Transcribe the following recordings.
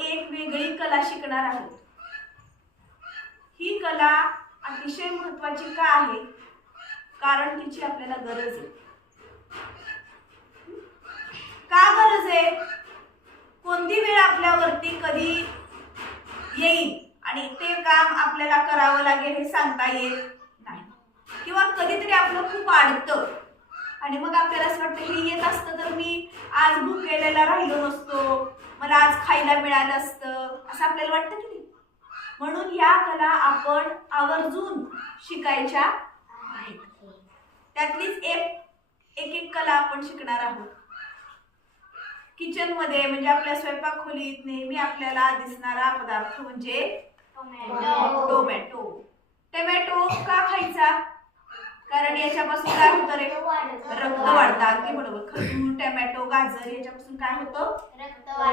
एक वेगळी कला शिकणार आहोत। ही कला अतिशय महत्त्वाची का आहे? कारण तिची आपल्याला गरज आहे। का गरज आहे? कोणती वेळ आपल्यावरती कधी येईल आणि ते काम आपल्याला करावं लागेल हे सांगता येत नाही, किंवा कधीतरी आपलं खूप अडतं आणि मग आपल्याला असं वाटतं हे येत असतं तर मी आज भुकेलेला राहिलो नसतो, मला आज खायला मिळालं असतं, असं आपल्याला वाटतं की नाही? म्हणून या कला आपण आवर्जून शिकायच्या आहेत। त्यातलीच एक कला आपण शिकणार आहोत। किचन मध्ये म्हणजे आपल्या स्वयंपाक खोलीत नेहमी आपल्याला दिसणारा पदार्थ म्हणजे टोमॅटो। टोमॅटो का खायचा? कारण याच्यापासून काय होतं रे? रक्त वाढतं। अगदी बरोबर। खजूर, टोमॅटो, गाजर याच्यापासून काय होतं?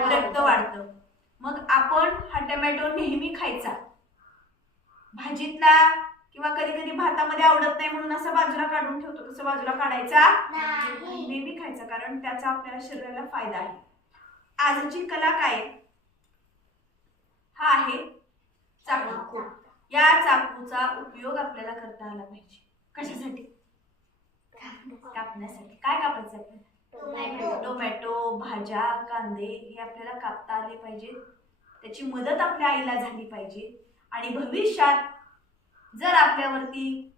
रक्त वाढतं। मग आपण हा टोमॅटो नेहमी खायचा, भाजीतला किंवा कधी कधी भातामध्ये आवडत नाही म्हणून असं बाजूला काढून ठेवतो, तसं बाजूला काढायचा नाही, नेहमी खायचा, कारण त्याचा आपल्या शरीराला फायदा आहे। आजची कला काय? हा आहे चाकू। या चाकूचा उपयोग आपल्याला करता आला पाहिजे। कशासाठी? कापण्यासाठी। काय कापायचं आपल्याला? टोमॅटो, भाज्या, कांदे हे आपल्याला कापता आले पाहिजे। त्याची मदत आपल्या आईला झाली पाहिजे आणि भविष्यात जर आपल्यावरती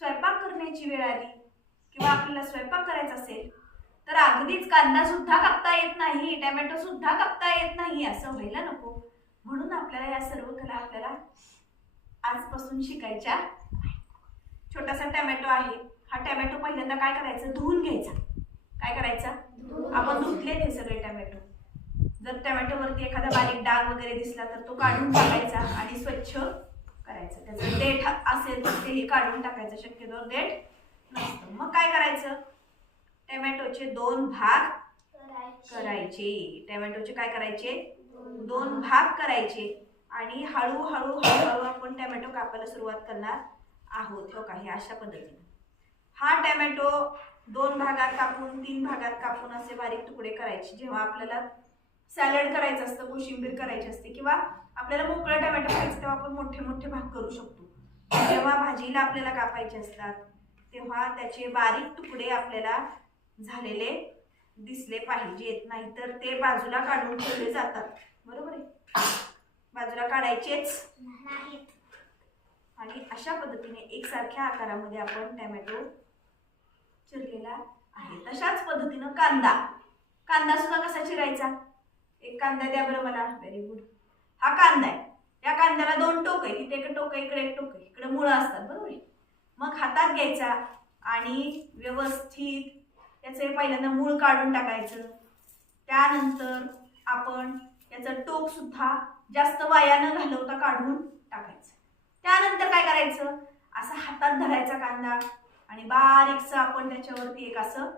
स्वयंपाक करण्याची वेळ आली किंवा आपल्याला स्वयंपाक करायचा असेल तर अगदीच कांदा सुद्धा कापता येत नाही, टोमॅटो सुद्धा कापता येत नाही असं व्हायला नको। म्हणून आपल्याला या सर्व कला आपल्याला आजपासून शिकायच्या। छोटासा टोमॅटो आहे, हा टोमॅटो पहिल्यांदा काय करायचं? धुवून घ्यायचा। काय करायचं? आपण धुतले ते सगळे टोमॅटो। जर टोमॅटोवरती एखादा बारीक डाग वगैरे दिसला तर तो काढून टाकायचा आणि स्वच्छ करायचं। त्याचं देठ असेल तर तेही काढून टाकायचं, शक्यतो देठ नसतं। मग काय करायचं? टोमॅटोचे दोन भाग करायचे। टोमॅटोचे काय करायचे? दोन भाग करायचे आणि हळूहळू आपण टोमॅटो कापायला सुरुवात करणार आहोत। हो का? हे अशा पद्धतीने हा टोमॅटो दोन भागात कापून, तीन भागात कापून असे बारीक तुकडे करायचे। जेव्हा आपल्याला सॅलड करायचं असतं, कोशिंबीर करायची असते किंवा आपल्याला मोकळं टोमॅटो खायचं तेव्हा आपण मोठे मोठे भाग करू शकतो। जेव्हा भाजीला आपल्याला कापायचे असतात तेव्हा त्याचे बारीक तुकडे आपल्याला झालेले दिसले पाहिजेत, नाहीतर ते बाजूला काढून ठेवले जातात। बरोबर आहे? बाजूला काढायचेच नाहीत। आणि अशा पद्धतीने एकसारख्या आकारामध्ये आपण टोमॅटो चिरलेला आहे। तशाच पद्धतीनं कांदा सुद्धा कसा चिरायचा? एक कांदा द्या बरं मला। Very good. हा कांदा आहे, या कांद्याला दोन टोक आहे, तिथे एक टोक आहे, इकडे एक टोक आहे, इकडे मुळं असतात। बरोबर आहे? मग हातात घ्यायचा आणि व्यवस्थित त्याचे पहिल्यांदा मूळ काढून टाकायचं। त्यानंतर आपण याचं टोक सुद्धा जास्त वाया न घालवता काढून टाकायचं। त्यानंतर काय करायचं? असा हातात धरायचा कांदा आणि बारीकसं आपण त्याच्यावरती एक असं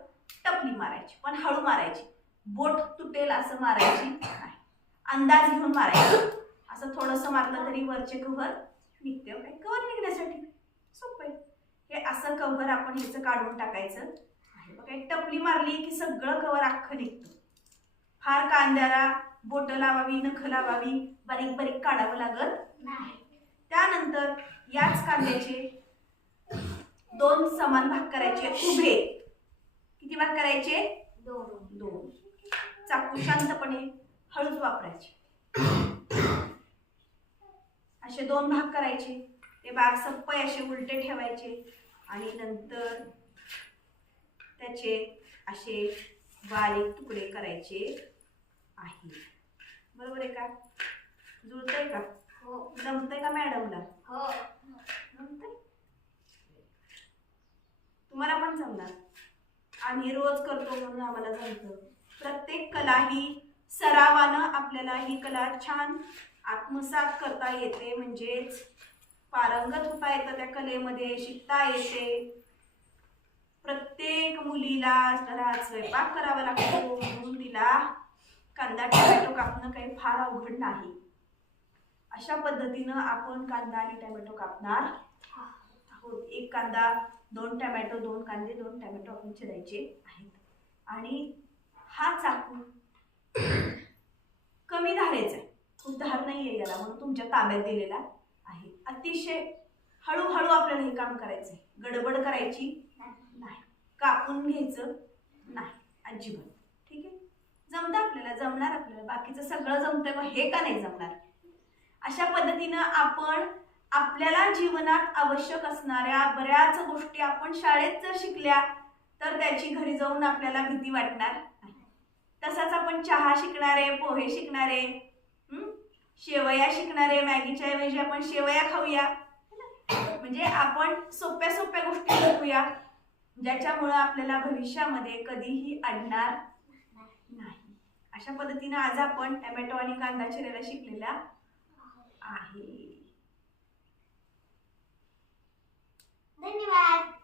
टपली मारायची, पण हळू मारायची, बोट तुटेल असं मारायची नाही, अंदाज घेऊन मारायचं। असं थोडंसं मारलं तरी वरचे कव्हर निघते। काय कव्हर निघण्यासाठी सोपं आहे हे। असं कव्हर आपण ह्याचं काढून टाकायचं आहे। बघा, एक टपली मारली की सगळं कव्हर अख्खं निघतं। फार कांद्याला बोट लावावी, नख लावावी, बारीक बारीक काढावं लागत नाही। त्यानंतर याच कांद्याचे दोन समान भाग करायचे, उभे। किती भाग करायचे? दोन। चाकू शांतपणे हळूच वापरायचे। असे दोन भाग करायचे, ते भाग सप्पय असे उलटे ठेवायचे आणि नंतर त्याचे असे बारीक तुकडे करायचे आहे। बरोबर आहे का? जुळतंय का? हो। जमतंय का मॅडमला? हो जमतंय। तुम्हाला पण जमणार, आम्ही रोज करतो म्हणून आम्हाला जमतं। प्रत्येक कला ही सरावानं आपल्याला ही कला छान आत्मसात करता येते, म्हणजेच पारंगत होता येतं त्या कलेमध्ये, शिकता येते। प्रत्येक मुलीला घरात स्वयंपाक करावा लागतो म्हणून तिला कांदा टोमॅटो कापणं काही फार अवघड नाही। अशा पद्धतीनं आपण कांदा आणि टोमॅटो कापणार आहोत। एक कांदा, दोन टोमॅटो, दोन कांदे, दोन टोमॅटो आपण चिरायचे आहेत। आणि हा चाकू कमी म्हणून तुमच्या ताब्यात दिलेला आहे. अतिशय हळूहळू आपल्याला हे काम करायचंय, गडबड करायची नाही, कापून घ्यायचं नाही अजिबात. ठीक आहे, जमतं आपल्याला, जमणार आपल्याला, बाकीचं सगळं जमतंय, मग हे का नाही जमणार. अशा पद्धतीनं आपण आपल्याला जीवनात आवश्यक असणाऱ्या बऱ्याच गोष्टी आपण शाळेत जर शिकल्या तर त्याची घरी जाऊन आपल्याला भीती वाटणार नाही. तसाच आपण चहा शिकणारे, पोहे शिकणारे, शेवया शिकणारे, मॅगीच्या ऐवजी आपण शेवया खाऊया, म्हणजे आपण सोप्या सोप्या गोष्टी शिकूया ज्याच्यामुळे आपल्याला भविष्यामध्ये कधीही अडणार नाही. अशा पद्धतीने आज आपण टोमॅटो आणि कांदा चिरायला शिकलेला आहे. धन्यवाद.